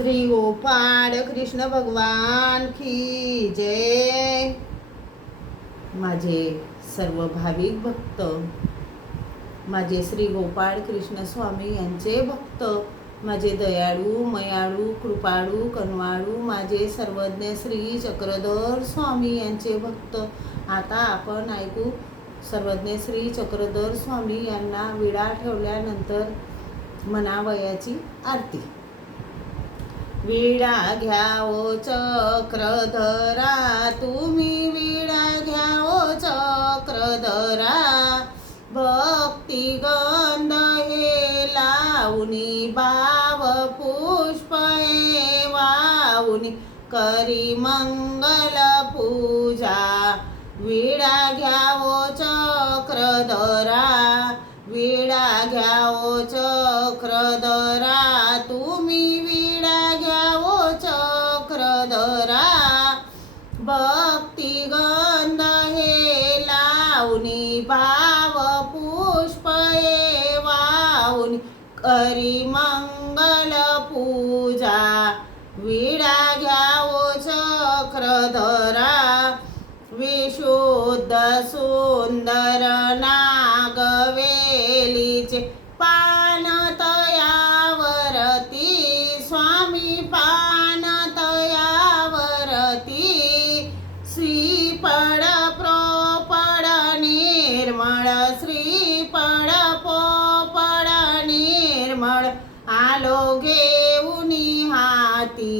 श्री गोपाळ कृष्ण भगवान की जय। माझे सर्व भाविक भक्त, माझे श्री गोपाळ कृष्ण स्वामी यांचे भक्त, माझे दयाळू मयाळू कृपाळू कनवाळू माझे सर्वज्ञ श्री चक्रधर स्वामी यांचे भक्त। आता आपण ऐकू सर्वज्ञ श्री चक्रधर स्वामी यांना विडा ठेवल्यानंतर म्हणावयाची आरती। विडा घ्यावो चक्रधरा, तुम्ही विडा घ्यावो चक्रधरा, भक्ती गंध हे लावणी भाव पुष्प हे वावणी करी मंगल पूजा। विडा घ्यावो चक्रधरा, विडा घ्यावो चक्रधरा, तुम्ही विडा घ्यावो चक्रधरा, भक्ती गंध हे लावणी भाव पुष्प हे वावणी करी मंगल पूजा। विडा घ्यावो चक्रधरा, विशुद्ध सुंदर नागवेलीचे पान तयावरती, स्वामी पान तयावरती, श्रीफळ प्रोपळ निर्मळ, श्रीफळ पोपळ निर्मळ आलो घेऊनी हाती।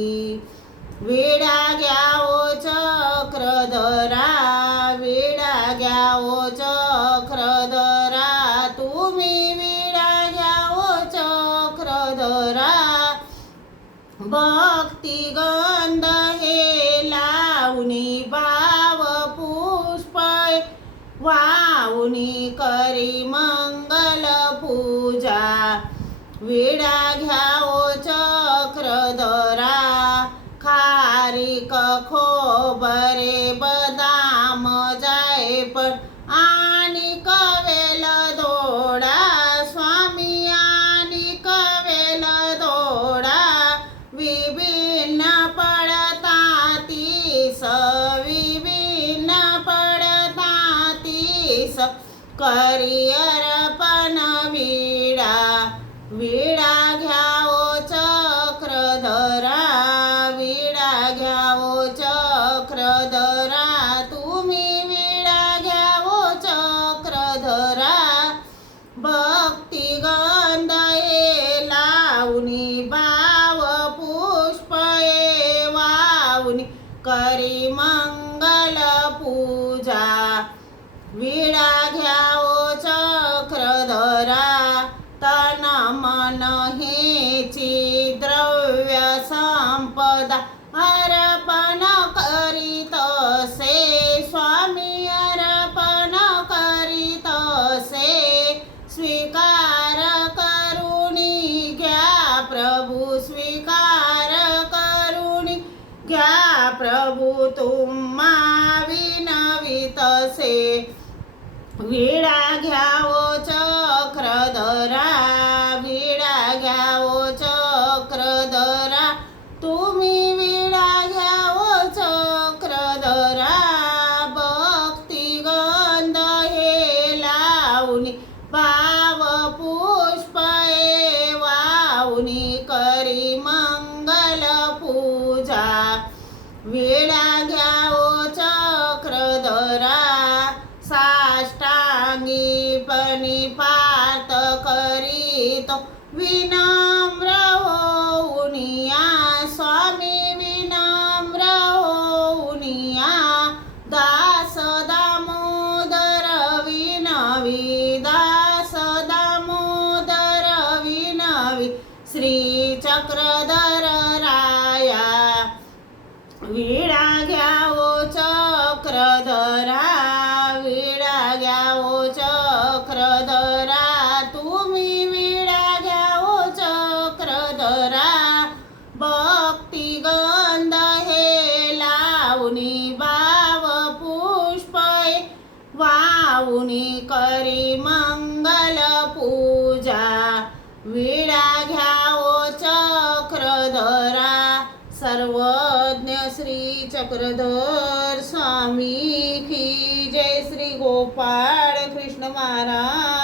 विडा घ्यावो चक्रधरा, विडा घ्यावो चक्रधरा, तुम्ही विडा घ्यावो चक्रधरा, भक्ती गंध हे लावणी भाव पुष्प वावणी करी मंगल पूजा। विडा घ्यावो चक्रधरा, खारीक खोबरे बदाम जायफळ आणि कवेल दोडा, स्वामी आणि कवेल दोडा, विभिन्न पडतातीस, विभिन्न पडतातीस करी अर्पण विडा। विडा घ्यावो चक्रधरा, विडा घ्यावो चक्रधरा, तुम्ही विडा घ्यावो चक्रधरा, भक्ती गंध हे लावणी भाव पुष्प हे वावणी करी मंगल पूजा। विडा घ्यावो चक्रधरा, तन मन हेची द्रव्य संपदा अर्पण करीतसे, स्वामी अर्पण करीतसे, स्वीकार करुणी घ्या प्रभू, स्वीकार करुणी घ्या प्रभू, तुम्हा विनवितसे। विडा घ्यावो चक्रधरा, विडा घ्यावो चक्रधरा, तुम्ही विडा घ्यावो चक्रधरा, भक्ती गंध हे लावणी भाव पुष्प हे वावणी करी मंगल पूजा। विडा घ्यावो चक्रधरा, साष्टांगी पात करीतो विनम्र होऊनिया, स्वामी विनम्र होऊनिया, दास दामोदर विनवी, दास दामोदर विनवी, श्री चक्रधर राया। विडा घ्यावो चक्रधरा, विडा घ्यावो चक्रधरा, तुम्ही विडा घ्यावो चक्रधरा, भक्ती गंध हे लावणी भाव पुष्प वावणी करी मंगल पूजा। विडा घ्यावो चक्रधरा, सर्वज्ञ श्री चक्रधर स्वामी की जय. श्री गोपाळ कृष्ण महाराज